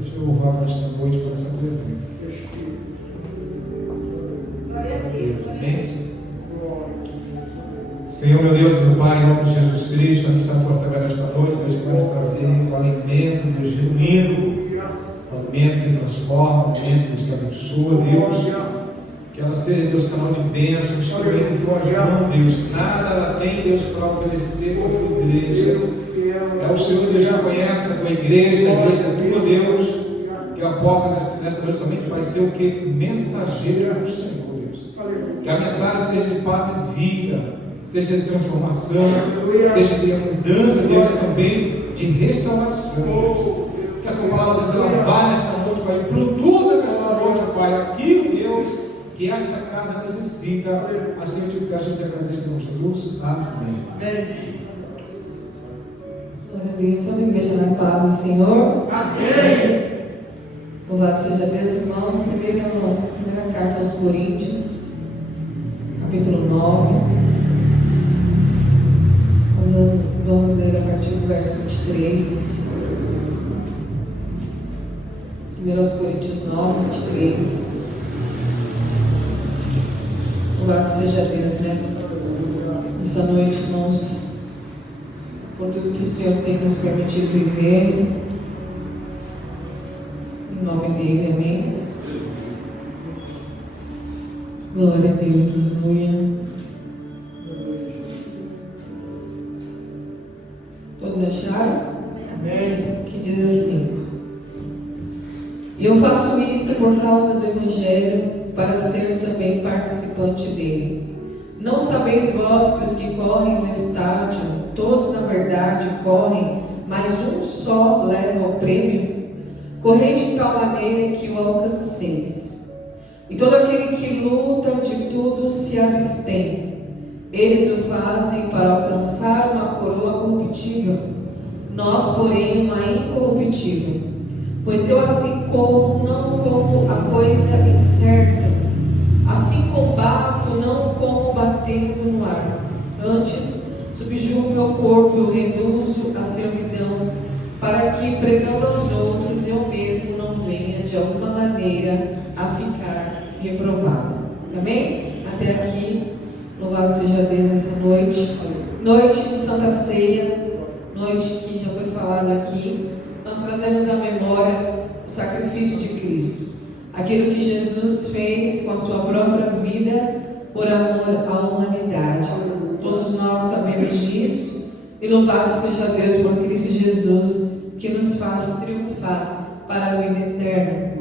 Te louvado nesta noite por essa presença. Deus, amém? Senhor, meu Deus, meu Pai, em nome de Jesus Cristo, a missão tua sagrada esta noite, Deus, que vai nos trazer o alimento, Deus, genuíno, o alimento que transforma, o alimento, Deus, que abençoa, Deus. Que ela seja, Deus, canal de bênção, instrumento de tua mão, Deus. Nada ela tem, Deus, para oferecer para a tua igreja. É o Senhor, Deus, que conhece a tua igreja, a igreja é tua, Deus. Que ela possa, nesta noite somente, vai ser o que? Mensageiro do Senhor, Deus. Que a mensagem seja de paz e vida, seja de transformação, seja de mudança, Deus, e também de restauração, Deus. Que a tua palavra, Deus, ela vá nesta noite, Pai, e produza nesta noite, Pai, aquilo, Deus, que esta casa necessita. Assim eu te peço e te agradeço em nome de Jesus. Amém. Glória a Deus. Toda a igreja na paz do Senhor. Amém. Louvado seja Deus, irmãos. Primeira carta aos Coríntios, capítulo 9. Nós vamos ler a partir do verso 23. 1 Coríntios 9, 23. Louvado seja Deus, né? Essa noite, irmãos, por tudo que o Senhor tem nos permitido viver, em nome dele, amém? Glória a Deus, aleluia. Todos acharam? Amém. Que diz assim: eu faço isto por causa do Evangelho, para ser também participante dele. Não sabeis vós que os que correm no estádio, todos na verdade correm, mas um só leva o prêmio? Correi de tal maneira que o alcanceis. E todo aquele que luta de tudo se abstém. Eles o fazem para alcançar uma coroa corruptível, nós, porém, uma incorruptível. Pois eu assim como, não como a coisa incerta, assim combato, não como batendo no ar. Antes, subjugo meu corpo e o reduzo à servidão, para que, pregando aos outros, eu mesmo não venha, de alguma maneira, a ficar reprovado. Amém? Até aqui, louvado seja Deus nessa noite. Noite de Santa Ceia, noite que já foi falado aqui. Nós trazemos à memória o sacrifício de Cristo, aquilo que Jesus fez com a sua própria vida por amor à humanidade. Todos nós sabemos disso, e louvado seja Deus por Cristo Jesus, que nos faz triunfar para a vida eterna.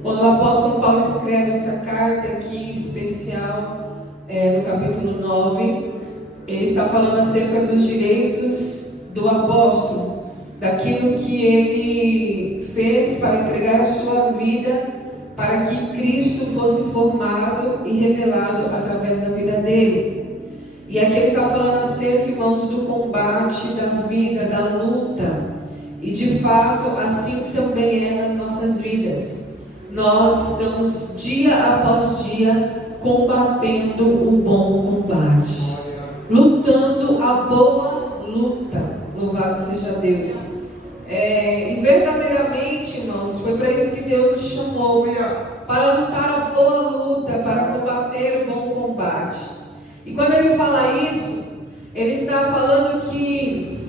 Quando o apóstolo Paulo escreve essa carta aqui especial, no capítulo 9, ele está falando acerca dos direitos do apóstolo, daquilo que ele fez para entregar a sua vida para que Cristo fosse formado e revelado através da vida dele. E aqui ele está falando acerca, irmãos, do combate, da vida, da luta. E de fato, assim também é nas nossas vidas. Nós estamos dia após dia combatendo o bom combate, lutando a boa luta. Louvado seja Deus. E verdadeiramente, irmãos, foi para isso que Deus nos chamou, para lutar a boa luta, para combater o bom combate. E quando ele fala isso, ele está falando que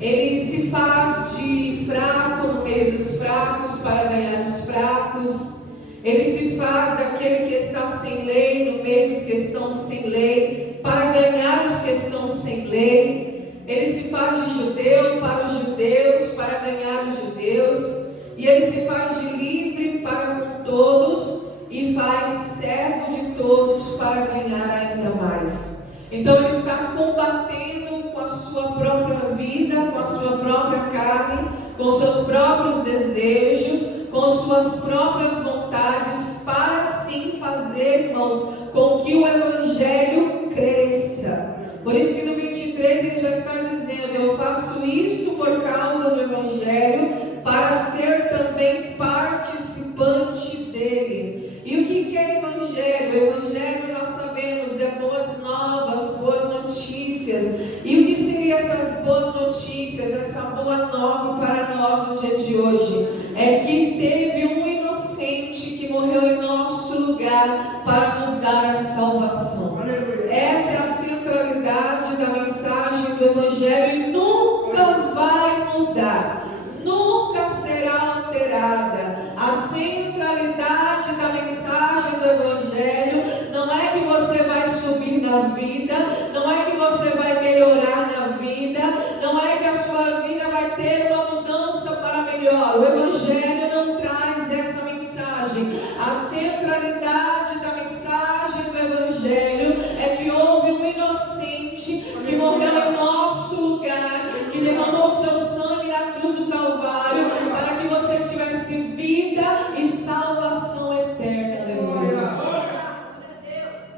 ele se faz de fraco no meio dos fracos para ganhar os fracos. Ele se faz daquele que está sem lei no meio dos que estão sem lei para ganhar os que estão sem lei. Ele se faz de judeu para os judeus, para ganhar os judeus. E ele se faz de livre para com todos e faz servo de todos para ganhar ainda mais. Então ele está combatendo com a sua própria vida, com a sua própria carne, com seus próprios desejos, com suas próprias vontades, para assim fazer, irmãos, com que o Evangelho cresça. Por isso que no 23 ele já está dizendo: eu faço isto por causa do Evangelho, para ser também participante dele. E o que é Evangelho? O Evangelho, nós sabemos, é boas novas, boas notícias. E o que seriam essas boas notícias, essa boa nova para nós no dia de hoje? é que teve um inocente que morreu em nosso lugar para nos dar a salvação. Essa é a centralidade da mensagem do Evangelho e nunca vai mudar, nunca será alterada. A centralidade da mensagem do Evangelho não é que você vai subir na vida, não é que você vai melhorar na vida, não é que a sua vida vai ter uma mudança para melhor. O Evangelho não traz essa mensagem. A centralidade da mensagem do Evangelho é que houve um inocente que morreu em nosso lugar, que derramou seu sangue na cruz do Calvário para que você tivesse vida e salvação eterna. Aleluia.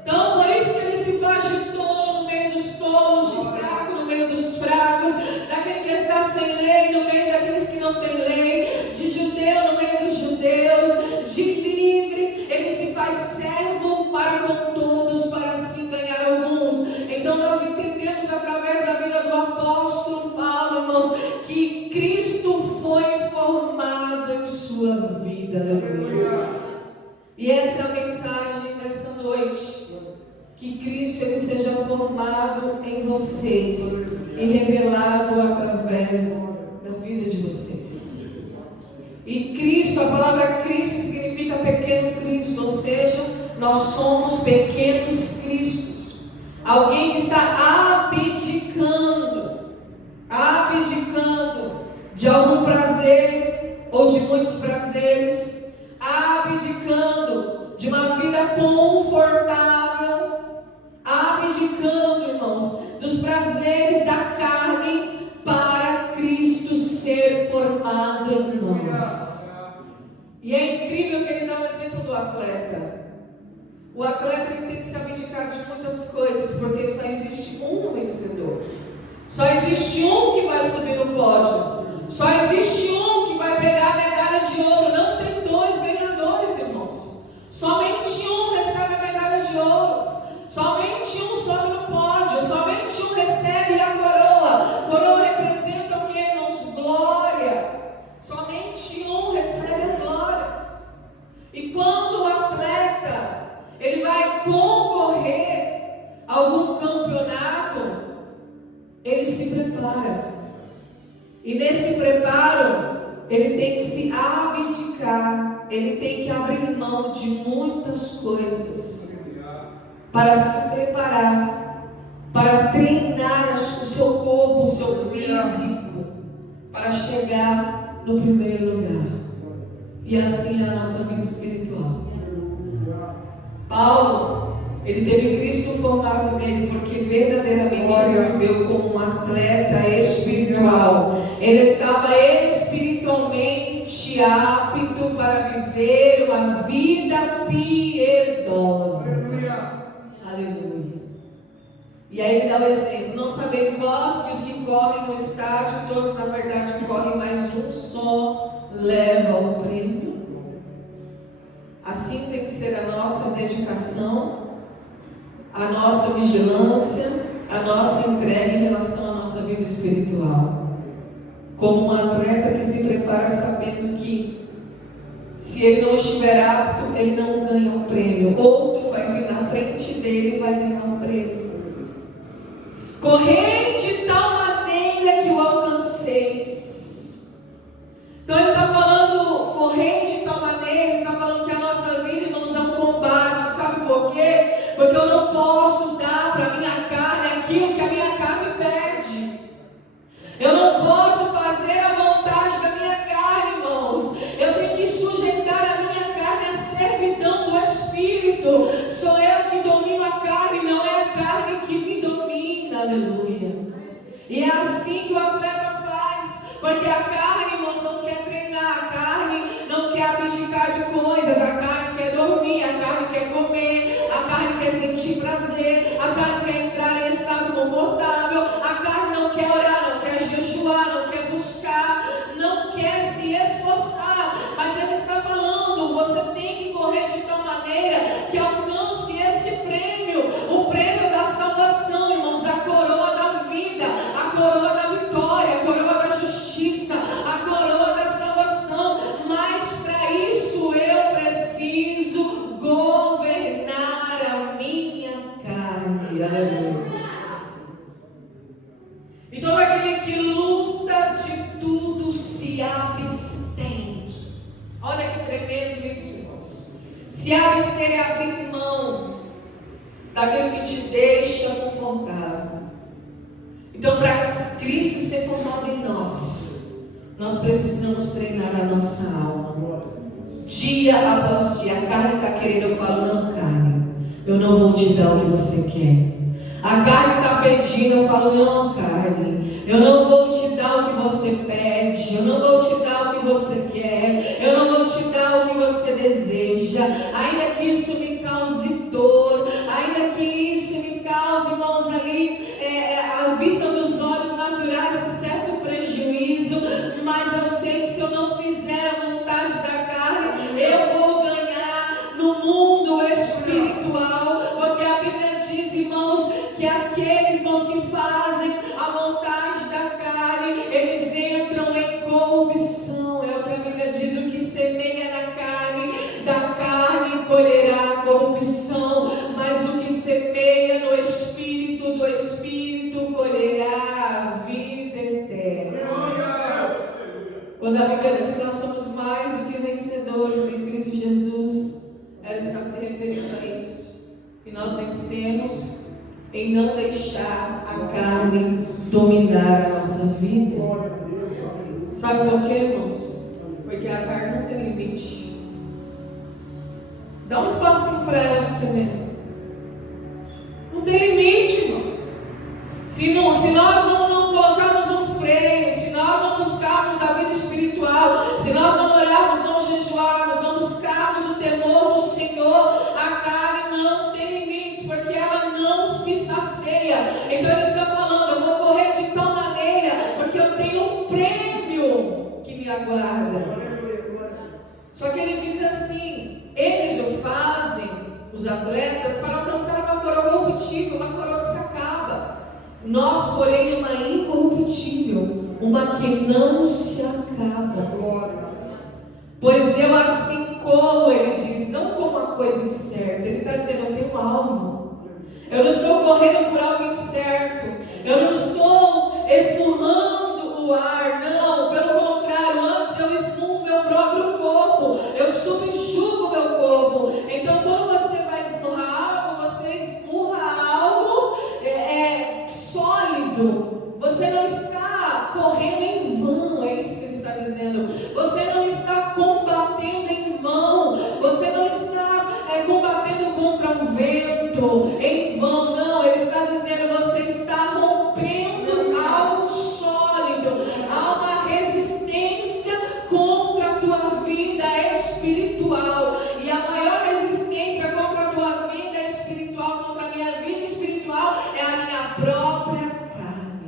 Então, por isso que ele se faz de tolo no meio dos tolos, de fraco no meio dos fracos, daquele que está sem lei no meio daqueles que não têm lei, de judeu no meio dos judeus, de livre. Ele se faz servo para com todos, para assim ganhar alguns. Então nós entendemos através da vida do apóstolo Paulo, irmãos, que Cristo foi formado em sua vida. Aleluia. E essa é a mensagem dessa noite. Que Cristo ele seja formado em vocês e revelado através da vida de vocês. E Cristo, a palavra Cristo significa pequeno Cristo, ou seja, nós somos pequenos Cristos. Alguém que está abdicando de algum prazer ou de muitos prazeres, abdicando de uma vida confortável, abdicando, irmãos, dos prazeres da carne para Cristo ser formado em nós. E é incrível que ele dá o exemplo do atleta. O atleta ele tem que se abdicar de muitas coisas, porque só existe um vencedor. Só existe um que vai subir no pódio. Só existe um que vai pegar a medalha de ouro. Não tem dois ganhadores, irmãos. Somente um recebe a medalha de ouro. Somente um sobe no pódio. Somente um recebe a coroa. Coroa representa o que, irmãos? Glória. Somente um recebe a glória. E quando o atleta ele vai concorrer a algum campeonato, ele se prepara. E nesse preparo, ele tem que se abdicar, ele tem que abrir mão de muitas coisas para se preparar, para treinar o seu corpo, o seu físico, para chegar no primeiro lugar. E assim é a nossa vida espiritual. Paulo, ele teve Cristo formado nele, porque verdadeiramente ele viveu como um atleta espiritual. Ele estava espiritualmente apto para viver uma vida piedosa. Aleluia. E aí ele dá o exemplo: não sabeis vós que os que correm no estádio, todos na verdade correm, mas um só leva o prêmio? Assim tem que ser a nossa dedicação, a nossa vigilância, a nossa entrega em relação à nossa vida espiritual. Como um atleta que se prepara sabendo que, se ele não estiver apto, ele não ganha o prêmio. Outro vai vir na frente dele e vai ganhar o prêmio. Correi de tal maneira que o alcanceis. Então ele está falando, correi de tal maneira, ele está falando que a nossa vida, irmãos, é um combate. Sabe por quê? Porque eu não posso dar para a minha carne aquilo que a minha carne pede. Eu não posso fazer a vontade da minha carne, irmãos. Eu tenho que sujeitar a minha carne à servidão do Espírito. Sou eu que domino a carne, não é a carne que me domina. Aleluia. E é assim que o atleta faz. Porque a carne, irmãos, não quer treinar. A carne não quer abdicar de coisas. A carne quer dormir, a carne quer comer, a carne quer sentir prazer, a carne quer entrar em estado confortável, a carne não quer orar, não quer jejuar, não quer buscar, não quer se esforçar. Mas ele está falando, você tem que correr de tal maneira que alcance esse prêmio, o prêmio da salvação, irmãos, a coroa da vida, a coroa da vitória, a coroa da justiça, a coroa da salvação. isso, irmãos. Se abster é abrir mão daquilo que te deixa confortável. Então, para Cristo ser formado em nós precisamos treinar a nossa alma. Dia após dia, a carne está querendo, eu falo, não, carne, eu não vou te dar o que você quer. A carne está pedindo, eu falo, não, carne, eu não vou te dar o que você pede, eu não vou te dar o que você quer, eu não vou te dar o que você deseja, ainda que isso me cause dor, ainda que isso me cause, irmãos, ali, à vista dos olhos naturais, um certo prejuízo, mas eu sei que se eu não fizer a vontade da carne, eu vou ganhar no mundo espiritual, porque a Bíblia diz, irmãos, que aqueles, irmãos, que fazem a vontade da carne, eles entram em corrupção. É o que a Bíblia diz: o que semeia na carne, da carne colherá corrupção, mas o que semeia no Espírito, do Espírito colherá a vida eterna. Quando a Bíblia diz que nós somos mais do que vencedores em Cristo Jesus, ela está se referindo a isso. E nós vencemos em não deixar a carne dominar a nossa vida. Sabe por quê, irmãos? Porque a carne não tem limite. Dá um espacinho para ela você ver. Não tem limite, irmãos. Se nós não colocarmos um freio, se nós não buscarmos a vida espiritual, se nós não orarmos, não jejuarmos, não buscarmos o temor do Senhor, a carne não tem limites, porque ela não se sacia. Então ele está falando, eu vou correr de tal maneira, porque eu tenho um prêmio que me aguarda. Só que ele diz assim, eles o fazem, os atletas, para alcançar uma coroa corruptível, uma coroa que se acaba. Nós, porém, uma incorruptível, uma que não se acaba. Pois eu assim corro, ele diz, não como uma coisa incerta. Ele está dizendo, eu tenho um alvo. Eu não estou correndo por algo incerto. Eu não estou esmurrando o ar, não. Pelo contrário, antes eu esmurro meu próprio corpo. Eu subjugo meu corpo. Então, quando você vai esmurrar algo, você esmurra algo sólido. Você não está correndo em vão, é isso que ele está dizendo. Você não está combatendo em vão. Você não está combatendo contra o vento em vão, não. Ele está dizendo, você está rompendo algo sólido. Há uma resistência contra a tua vida espiritual. E a maior resistência contra a tua vida espiritual, contra a minha vida espiritual, é a minha própria carne.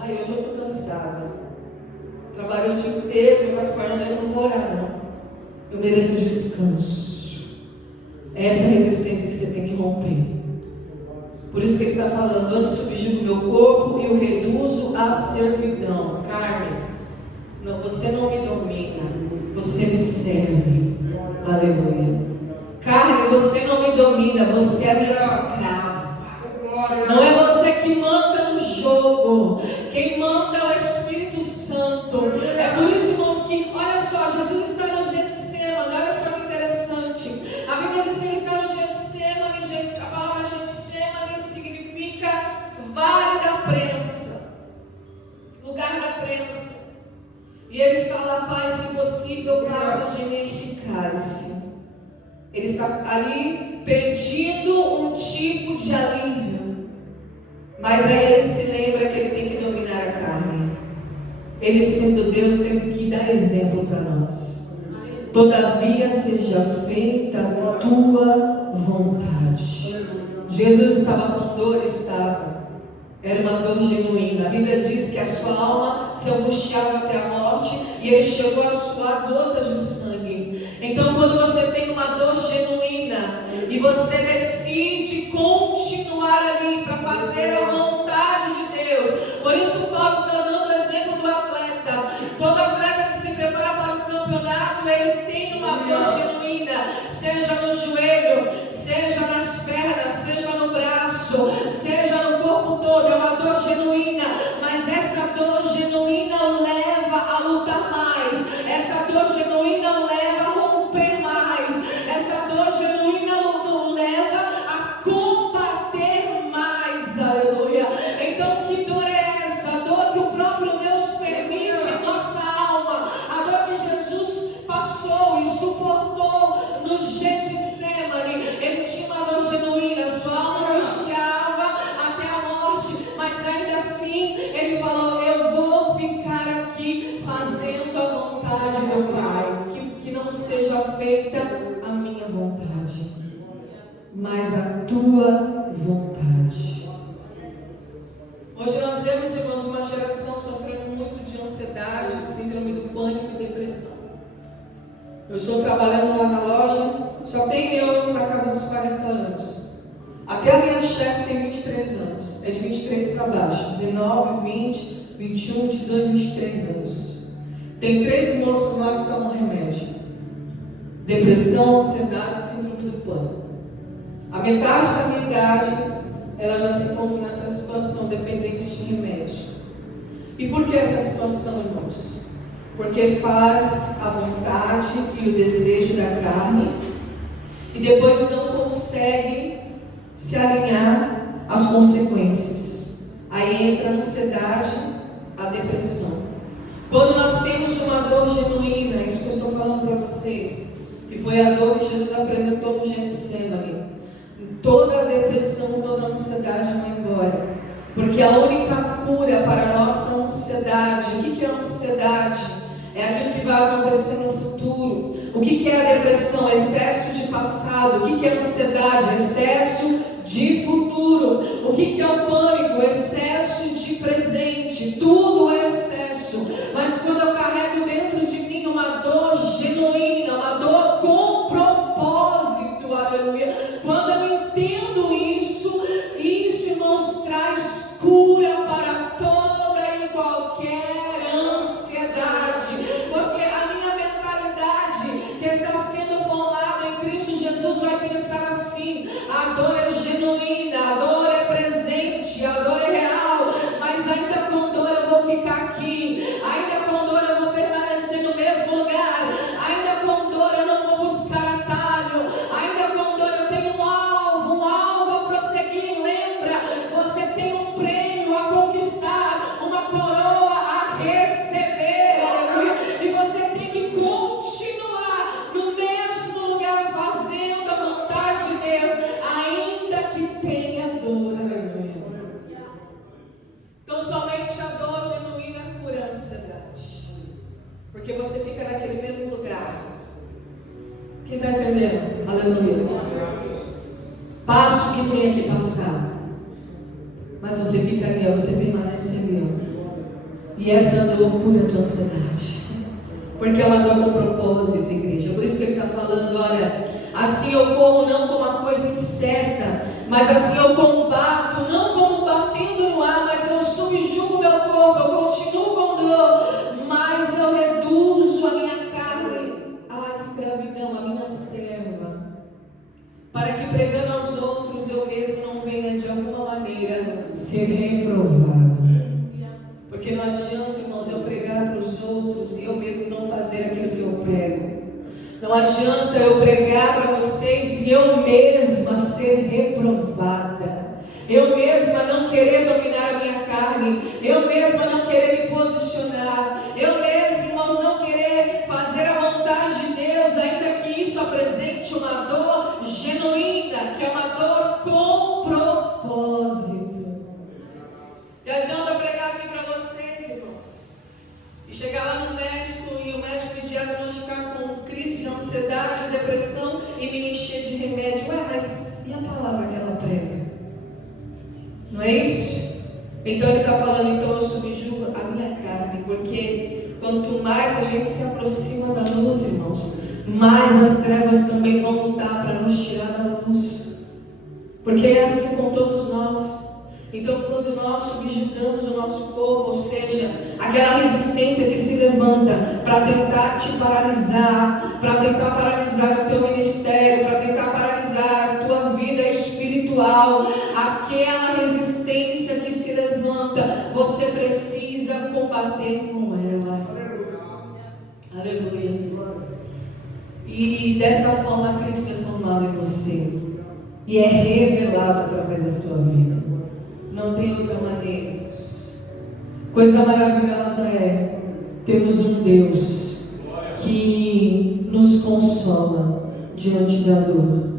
Ai, hoje eu estou cansada. Trabalhei o dia inteiro, mas para eu não vou orar, não. Eu mereço descanso. É essa resistência que você tem que romper. Por isso que ele está falando, antes subjugo meu corpo e o reduzo à servidão. Carne, não, você não me domina, você me serve. Aleluia. Carne, você não me domina, você é minha escrava. Não é você que manda no jogo. Quem manda é o Espírito Santo. É por isso, irmãos, que, olha só, Jesus está no Getsemane. Olha só que interessante. A Bíblia diz que ele está no Getsemane. A palavra Getsemane significa vale da prensa, lugar da prensa. E ele está lá, Pai, se possível, passa de mim este cálice. Ele está ali pedindo um tipo de alívio. Mas aí ele se lembra que ele tem que dominar a carne. Ele, sendo Deus, teve que dar exemplo para nós. Todavia seja feita a tua vontade. Jesus estava com dor, estava. Era uma dor genuína. A Bíblia diz que a sua alma se angustiava até a morte e ele chegou a suar gotas de sangue. Então, quando você tem uma dor genuína e você decide continuar ali para fazer a vontade de Deus, por isso Paulo está dando o exemplo do atleta. Todo atleta que se prepara para o campeonato, ele tem uma dor genuína, seja no joelho, seja nas pernas, seja no braço, seja no corpo todo. É uma dor genuína, mas essa dor genuína o leva a lutar mais. Essa vontade, meu Pai, que não seja feita a minha vontade, mas a tua vontade. Hoje nós vemos, irmãos, uma geração sofrendo muito de ansiedade, síndrome do pânico e depressão. Eu estou trabalhando lá na loja, só tem eu na casa dos 40 anos. Até a minha chefe tem 23 anos, é de 23 para baixo, 19, 20, 21, 22, 23 anos. Tem 3 moças lá que tomam remédio: depressão, ansiedade, síndrome do pânico. A metade da minha idade, ela já se encontra nessa situação, dependente de remédio. E por que essa situação, irmãos? Porque faz a vontade e o desejo da carne e depois não consegue se alinhar às consequências. Aí entra a ansiedade, a depressão. Quando nós temos uma dor genuína, isso que eu estou falando para vocês, que foi a dor que Jesus apresentou no Getsemane, toda a depressão, toda a ansiedade vai embora. Porque a única cura para a nossa ansiedade, o que é a ansiedade? É aquilo que vai acontecer no futuro. O que é a depressão? Excesso de passado. O que é a ansiedade? Excesso de futuro. O que é o pânico? Excesso de presente. Tudo é excesso. Mas quando eu carrego dentro de mim uma dor genuína, uma dor com propósito, aleluia. Quando eu entendo isso, irmãos, traz cura para toda e qualquer ansiedade. Porque a minha mentalidade que está sendo formada em Cristo Jesus vai pensar assim: a dor é genuína, a dor é presente, a dor é real, mas ainda com dor eu vou ficar aqui, ainda com dor eu vou permanecer no mesmo lugar, ainda com dor eu não vou buscar atalho, ainda com dor eu tenho um alvo a prosseguir. Lembra, você tem um prêmio a conquistar, uma coroa a receber, aleluia, e você tem que continuar no mesmo lugar, fazendo a vontade de Deus, ainda que tenha dor, aleluia. Então somente a dor genuína cura a ansiedade, porque você fica naquele mesmo lugar. Quem está entendendo? Aleluia. Passo que tenha que passar, mas você fica ali, você permanece ali. E essa dor cura a tua ansiedade, porque é uma dor com propósito, igreja. Por isso que ele está falando: olha, assim eu corro não como uma coisa incerta, mas assim eu combato, não como batendo no ar, mas eu subjugo meu corpo, eu continuo com dor, mas eu reduzo a minha carne à escravidão, a minha serva, para que pregando aos outros eu mesmo não venha de alguma maneira ser reprovado. Porque não adianta, irmãos, eu pregar para os outros e eu mesmo não fazer aquilo que eu prego. Não adianta eu pregar para vocês e eu mesma ser reprovada. Eu mesma não querer dominar a minha carne. Eu mesma não querer me posicionar. Eu mesma, irmãos, não querer fazer a vontade de Deus, ainda que isso apresente uma dor genuína, que é uma dor com propósito. E adianta pregar aqui para vocês, irmãos, e chegar lá no médico e o médico me diagnosticar com crise de ansiedade, depressão e me encher de remédio. Ué, mas e a palavra que ela prega? Não é isso? Então ele está falando: então eu subjugo a minha carne, porque quanto mais a gente se aproxima da luz, irmãos, mais as trevas também vão lutar para nos tirar da luz. Porque é assim com todos nós. Então, quando nós subjugamos o nosso corpo, ou seja, aquela resistência que se levanta para tentar te paralisar, para tentar paralisar o teu ministério, para tentar paralisar a tua vida espiritual, aquela resistência que se levanta, você precisa combater com ela. Aleluia. E dessa forma Cristo é formado em você e é revelado através da sua vida. Não tem outra maneira. Coisa maravilhosa é termos um Deus que nos consola diante da dor.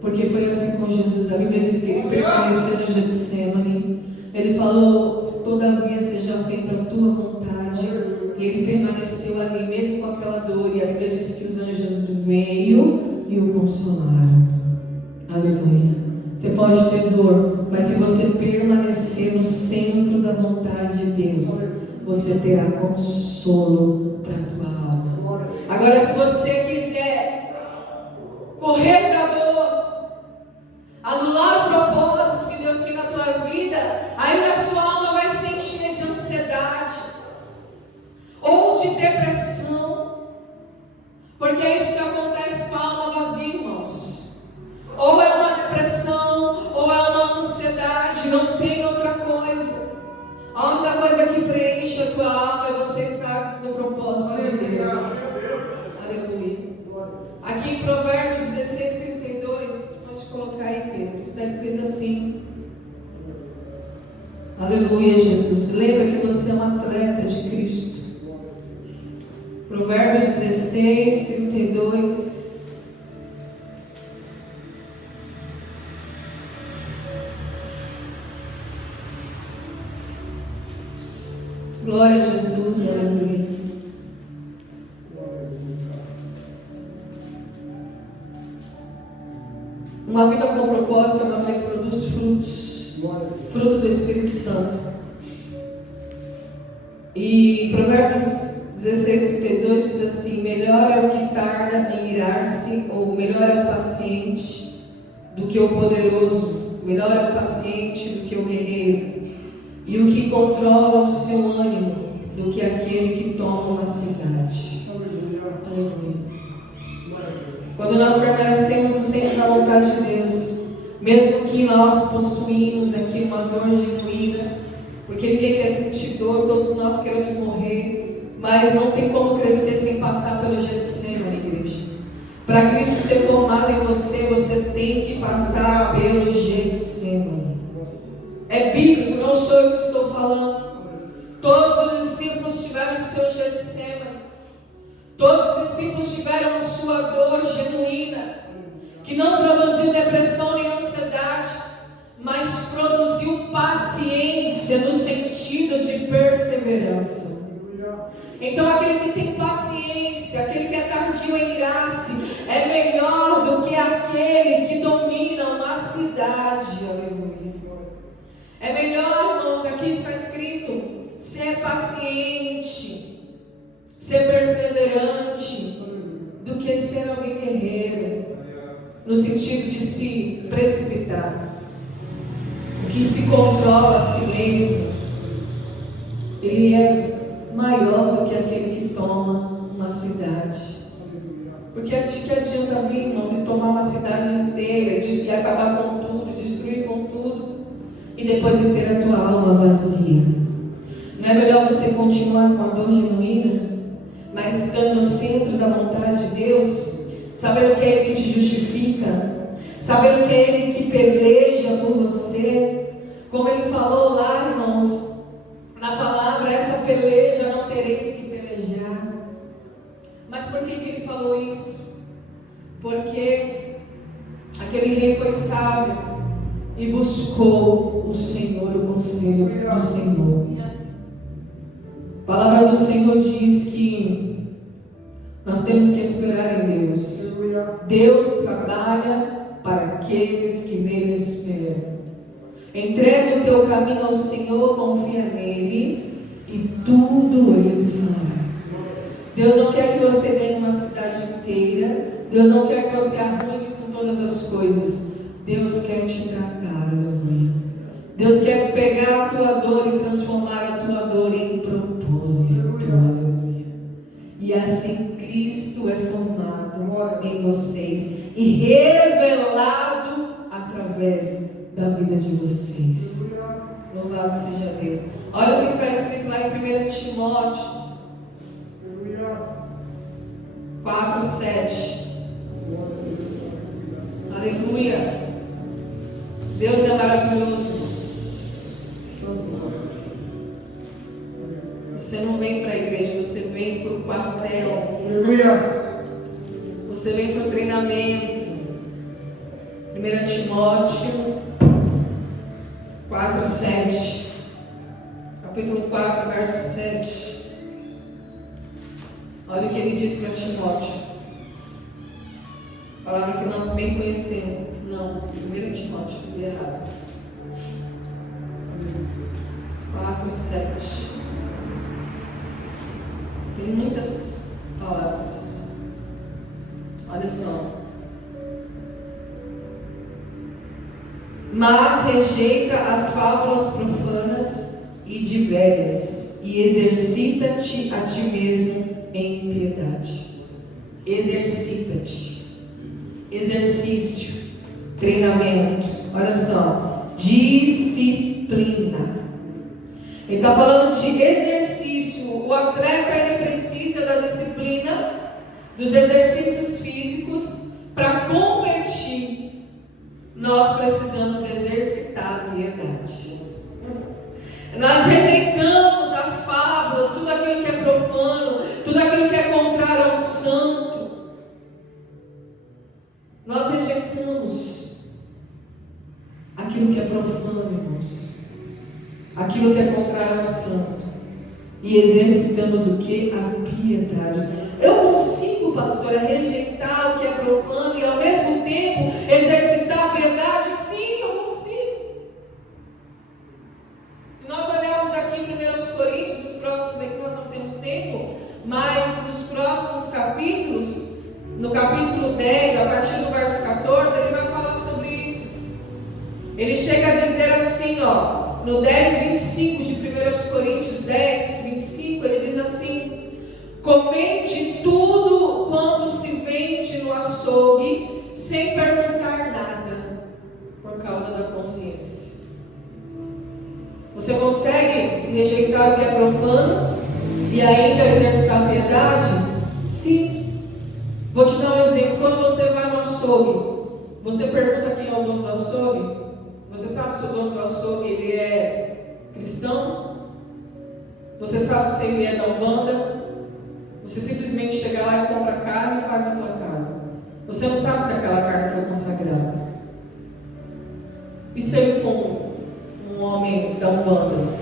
Porque foi assim com Jesus. A Bíblia diz que ele permaneceu no Getsemane. Ele falou: todavia seja feita a tua vontade. E ele permaneceu ali, mesmo com Consolador, e a Bíblia diz que os anjos veio e o consolaram. Aleluia. Você pode ter dor, mas se você permanecer no centro da vontade de Deus, você terá consolo para a tua alma. Agora, se você quiser correr da dor, anular o propósito que Deus tem na tua vida, aí a sua alma vai se encher de ansiedade ou de depressão, porque é isso que acontece com a alma vazia, irmãos. Ou é uma depressão, ou é uma ansiedade, não tem outra coisa. A única coisa que preenche a tua alma é você estar no propósito de Deus. Aleluia. Aqui em Provérbios 16:32, pode colocar aí, Pedro, está escrito assim. Aleluia, Jesus. Lembra que você é um atleta de Cristo. Provérbios 16:32. Glória a Jesus, aleluia. Uma vida com propósito é uma vida que produz frutos, fruto do Espírito Santo. E Provérbios 16:32 diz assim: melhor é o que tarda em irar-se, ou melhor é o paciente do que o poderoso, melhor é o paciente do que o guerreiro, e o que controla o seu ânimo do que aquele que toma uma cidade. Aleluia. Quando nós permanecemos no centro da vontade de Deus, mesmo que nós possuímos aqui uma dor genuína, porque ninguém quer sentir dor, todos nós queremos morrer, mas não tem como crescer sem passar pelo Getsemane, igreja. Para Cristo ser formado em você, você tem que passar pelo Getsemane. É bíblico, não sou eu que estou falando. Todos os discípulos tiveram o seu Getsemane. Todos os discípulos tiveram a sua dor genuína, que não produziu depressão nem ansiedade, mas produziu paciência no sentido de perseverança. Então aquele que tem paciência, aquele que é tardio em irar-se, é melhor do que aquele que domina uma cidade. Aleluia. É melhor, irmãos, aqui está escrito, ser paciente, ser perseverante, do que ser alguém guerreiro, no sentido de se precipitar. O que se controla a si mesmo, ele é maior do que aquele que toma uma cidade. Porque de que adianta vir, irmãos, e tomar uma cidade inteira, e acabar com tudo, destruir com tudo, e depois de ter a tua alma vazia? Não é melhor você continuar com a dor genuína, mas estando no centro da vontade de Deus, sabendo que é Ele que te justifica, sabendo que é Ele que peleja por você, como Ele falou lá, irmãos, na palavra, essa peleja não tereis que pelejar. Mas por que Ele falou isso? Porque aquele rei foi sábio e buscou o Senhor, o conselho do Senhor. A palavra do Senhor diz que nós temos que esperar em Deus. Deus trabalha para aqueles que nele esperam. Entrega o teu caminho ao Senhor, confia nele e tudo Ele fará. Deus não quer que você ganhe uma cidade inteira. Deus não quer que você arruine com todas as coisas. Deus quer te tratar, aleluia. Deus quer pegar a tua dor e transformar a tua dor em propósito, aleluia. E assim Cristo é formado em vocês e revelado através da vida de vocês. Louvado seja Deus. Olha o que está escrito lá em 1 Timóteo 4:7. Aleluia. Deus é maravilhoso, irmãos. Você não vem para a igreja, você vem para o quartel. Aleluia. Você vem para o treinamento. 1 Timóteo 4:7. Capítulo 4, verso 7. Olha o que ele diz para Timóteo. Palavra que nós bem conhecemos. Não, 1 Timóteo, li errado. 4:7. Tem muitas palavras. Olha só. Mas rejeita as fábulas profanas e de velhas, e exercita-te a ti mesmo em piedade. Exercita-te. Exercício, treinamento. Olha só, disciplina. Ele está falando de exercício. O atleta, ele precisa da disciplina, dos exercícios físicos para competir. Nós precisamos exercitar a piedade. Nós rejeitamos as fábulas, tudo aquilo que é profano, tudo aquilo que é contrário ao santo. Nós rejeitamos aquilo que é profano, irmãos, aquilo que é contrário ao santo, e exercitamos o que? A piedade. Eu consigo, pastora, rejeitar o que é profano e ao mesmo tempo exercitar a piedade? Sim, eu consigo. Se nós olharmos aqui em 1 Coríntios, os próximos aqui nós não temos tempo, mas nos próximos capítulos, no capítulo 10, a partir do verso 14, ele vai falar sobre isso. Ele chega a dizer assim, ó, no 10:25 de 1 Coríntios 10:25, ele diz assim: comente tudo quanto se vende no açougue, sem perguntar nada, por causa da consciência. Você consegue rejeitar o que é profano e ainda exercitar a piedade? Sim. Vou te dar um exemplo. Quando você vai no açougue, você pergunta quem é o dono do açougue. Você sabe se o dono do açougue ele é cristão? Você sabe se ele é da Umbanda? Você simplesmente chega lá e compra carne e faz na tua casa. Você não sabe se aquela carne foi consagrada. E se ele for um homem da Umbanda?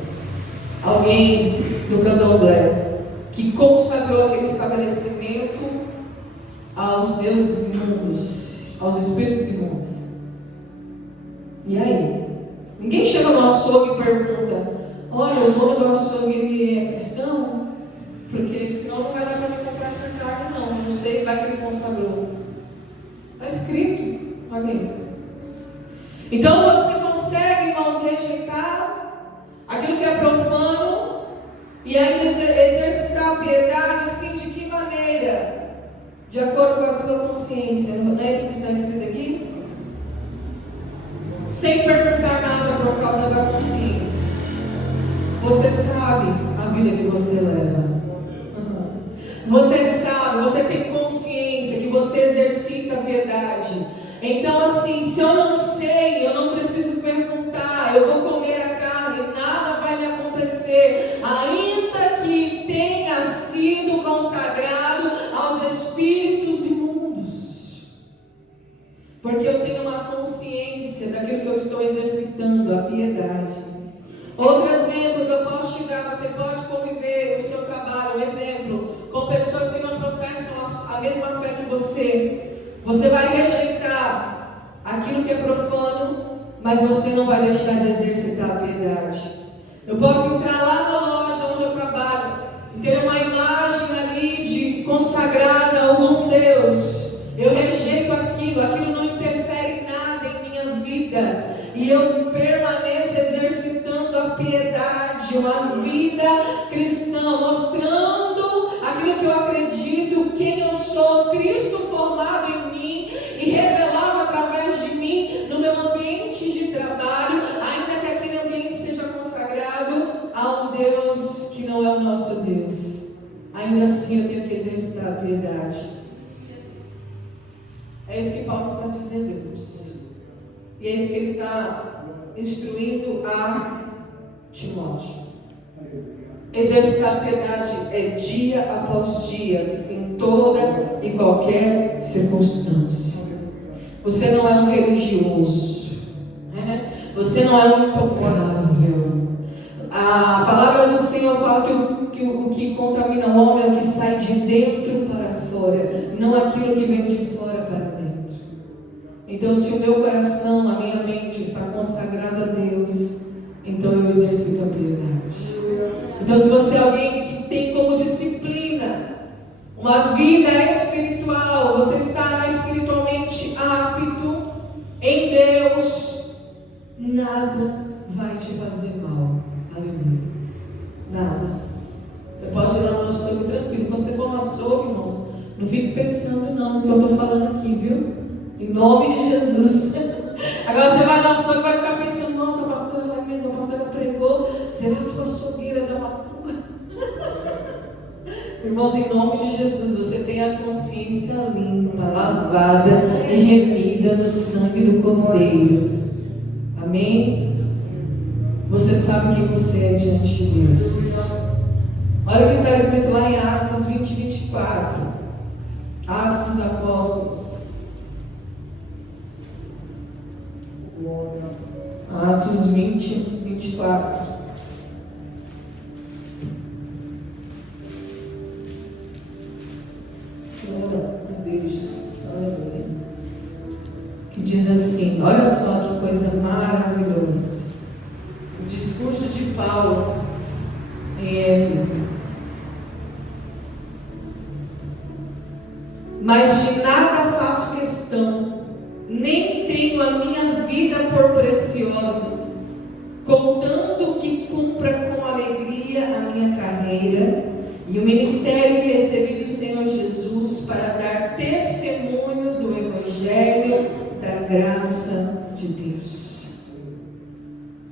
Alguém do Candomblé que consagrou aquele estabelecimento aos deuses imundos, aos espíritos imundos. E aí? Ninguém chega no açougue e pergunta: olha, o dono do açougue ele é cristão? Porque senão não vai dar para me comprar essa carne, não. Eu não sei, vai que ele consagrou. Está escrito. Olha aí. Então você consegue, irmãos, rejeitar aquilo que é profano e ainda exercitar a piedade, assim, de que maneira? De acordo com a tua consciência. Não é isso que está escrito aqui? Sem perguntar nada por causa da consciência. Você sabe a vida que você leva. Você sabe, você tem consciência que você exercita a piedade. Então assim, se eu não sei, eu não preciso perguntar. Eu vou comer a carne, nada vai me acontecer, ainda que tenha sido consagrado aos espíritos imundos, porque eu tenho uma consciência daquilo que eu estou exercitando, a piedade. Outro exemplo que eu posso te dar: você pode conviver no seu trabalho, um exemplo, com pessoas que não professam a mesma fé que você. Você vai rejeitar aquilo que é profano, mas você não vai deixar de exercitar a piedade. Eu posso entrar lá na loja onde eu trabalho e ter uma imagem ali de consagrada a algum Deus. Eu rejeito aquilo, aquilo não interfere em nada em minha vida, e eu permaneço exercitando a piedade, uma vida cristã, mostrando aquilo que eu acredito, quem eu sou, Cristo formado em mim e revelado através de mim no meu ambiente de trabalho, ainda que aquele ambiente seja consagrado a um Deus que não é o nosso Deus. Ainda assim eu tenho que exercitar a piedade. É isso que Paulo está dizendo, irmãos. E é isso que ele está instruindo a Timóteo. Exercitar a piedade é dia após dia, em toda e qualquer circunstância. Você não é um religioso, né? Você não é um intocável. A palavra do Senhor fala o que contamina o homem é o que sai de dentro para fora, não aquilo que vem de fora para dentro. Então, se o meu coração, a minha mente está consagrada a Deus, então eu exercito a piedade. Então, se você é alguém que tem como disciplina uma vida espiritual, você está espiritualmente apto em Deus, nada vai te fazer mal. Aleluia. Nada. Você pode ir lá no açougue tranquilo. Quando você for no açougue, irmãos, não fique pensando não no que eu estou falando aqui, viu? Em nome de Jesus. Agora você vai no açougue e vai ficar pensando: nossa, a pastora vai mesmo, a pastora pregou, será que o açougueiro dá uma pulga? Irmãos, em nome de Jesus, você tem a consciência limpa, lavada e remida no sangue do Cordeiro. Amém? Você sabe quem você é diante de Deus. Olha o que está escrito lá em Atos 20, 24. Atos dos Apóstolos. Atos 20, 24. Glória a Deus, Jesus. Aleluia. Que diz assim: olha só que coisa maravilhosa. O discurso de Paulo em Éfeso. Mas de nada faço questão, nem tenho a minha vida por preciosa, contanto que cumpra com alegria a minha carreira e o ministério que recebi do Senhor Jesus para dar testemunho do Evangelho da graça de Deus.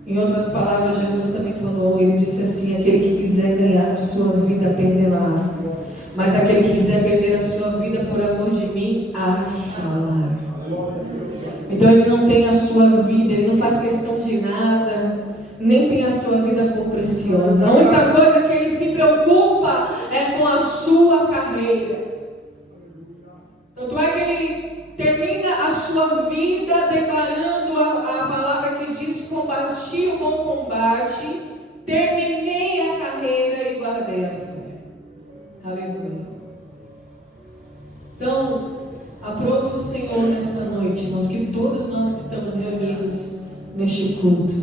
Em outras palavras, Jesus também falou, ele disse assim: aquele que quiser ganhar a sua vida, perdê-la, mas aquele que quiser perder a sua vida por amor de mim, achá-la. Então ele não tem a sua vida, ele não faz questão de nada, nem tem a sua vida por preciosa. A única coisa que ele se preocupa é com a sua carreira. Tanto é que ele termina a sua vida declarando a palavra que diz: combati o bom combate, terminei a carreira e guardei a fé. Aleluia. Então, aprove o Senhor nesta noite, irmãos, que todos nós que estamos reunidos neste culto,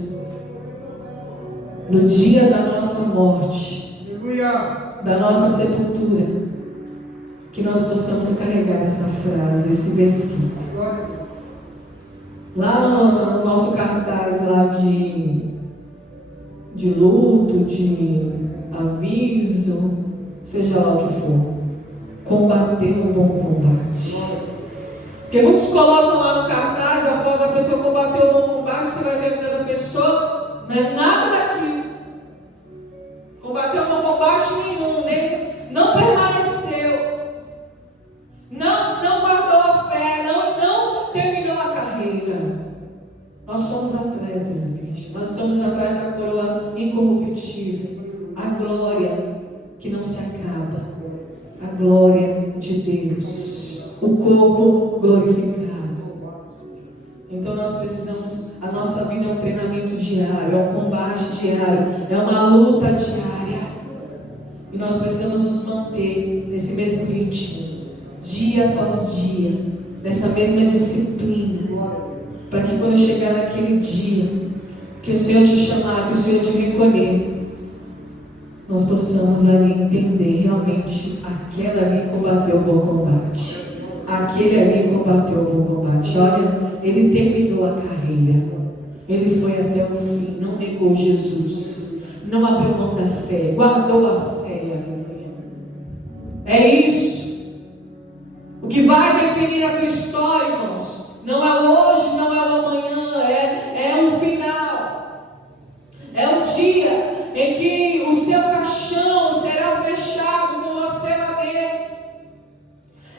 no dia da nossa morte, da nossa sepultura, que nós possamos carregar essa frase, esse versículo. Lá no nosso cartaz lá de luto, de aviso, seja lá o que for, combater o bom combate. Porque muitos colocam lá no cartaz a foto da pessoa combater o bom combate, você vai ver a vida da pessoa, não é nada daquilo. Combateu o bom combate nenhum, né? Não permaneceu, não guardou a fé, não terminou a carreira. Nós somos atletas, igreja. Nós estamos atrás da coroa incorruptível, a glória que não se acaba, a glória de Deus, o corpo glorificado. Então nós precisamos, a nossa vida é um treinamento diário, é um combate diário, é uma luta diária. E nós precisamos nos manter nesse mesmo ritmo, dia após dia, nessa mesma disciplina, para que quando chegar naquele dia, que o Senhor te chamar, que o Senhor te recolher, nós possamos ali entender realmente: aquele ali combateu o bom combate, aquele ali combateu o bom combate. Olha, ele terminou a carreira, ele foi até o fim, não negou Jesus, não abriu mão da fé, guardou a fé. É isso. O que vai definir a tua história, irmãos, não é o hoje, não é o amanhã, é o final. É o dia em que o seu caixão será fechado com você lá dentro.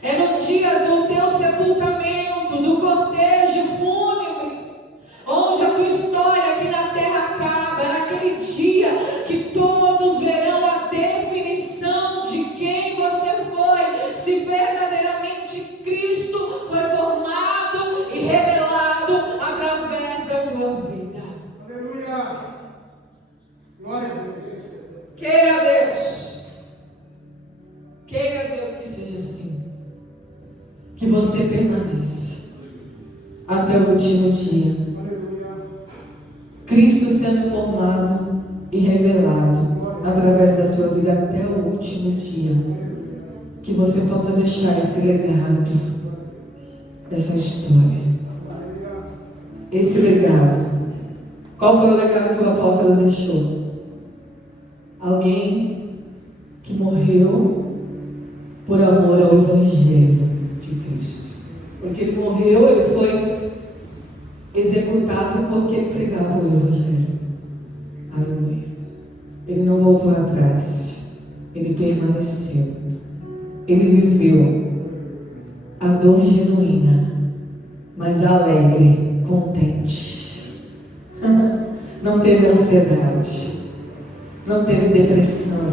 É no dia do teu sepultamento, do cortejo fúnebre, onde a tua história aqui na terra acaba. É naquele dia que todos verão a definição de quem você foi, se verdadeiramente Cristo foi formado e revelado através da tua vida. Aleluia! Glória a Deus! Queira Deus que você permaneça até o último dia. Cristo sendo formado e revelado através da tua vida até o último dia. Que você possa deixar esse legado, essa história, esse legado. Qual foi o legado que o apóstolo deixou? Alguém que morreu por amor ao Evangelho de Cristo. Porque ele morreu, ele foi executado porque ele pregava o Evangelho. Aleluia. Ele não voltou atrás. Ele permaneceu. Ele viveu a dor genuína, mas alegre, contente. Não teve ansiedade, não teve depressão,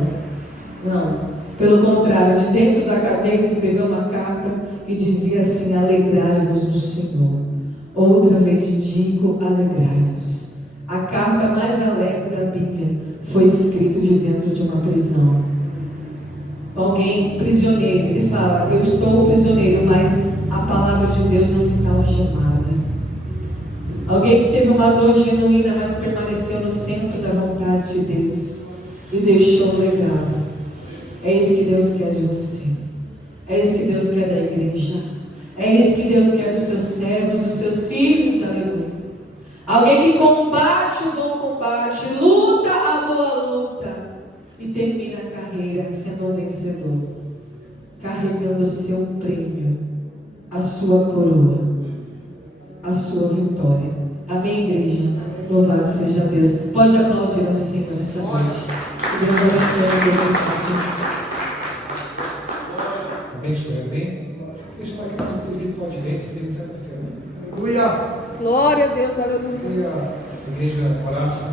não. Pelo contrário, de dentro da cadeia escreveu uma carta e dizia assim: alegrai-vos do Senhor. Outra vez digo, alegrai-vos. A carta mais alegre da Bíblia foi escrita de dentro de uma prisão. Alguém prisioneiro, ele fala: eu estou prisioneiro, mas a palavra de Deus não está algemada. Alguém que teve uma dor genuína, mas permaneceu no centro da vontade de Deus e deixou um legado. É isso que Deus quer de você. É isso que Deus quer da igreja. É isso que Deus quer dos seus servos, dos seus filhos. Aleluia. Alguém que combate o bom combate, luta a boa luta e termina a carreira sendo um vencedor, carregando o seu prêmio, a sua coroa, a sua vitória. Amém, igreja? Louvado seja Deus. Pode aplaudir ao Senhor nessa noite. Que Deus abençoe a Deus em nome de Jesus. Abençoe, amém? Deixa eu aqui mais um pouquinho para o direito, dizer que isso é você. Aleluia. Glória a Deus, aleluia. A igreja orasse.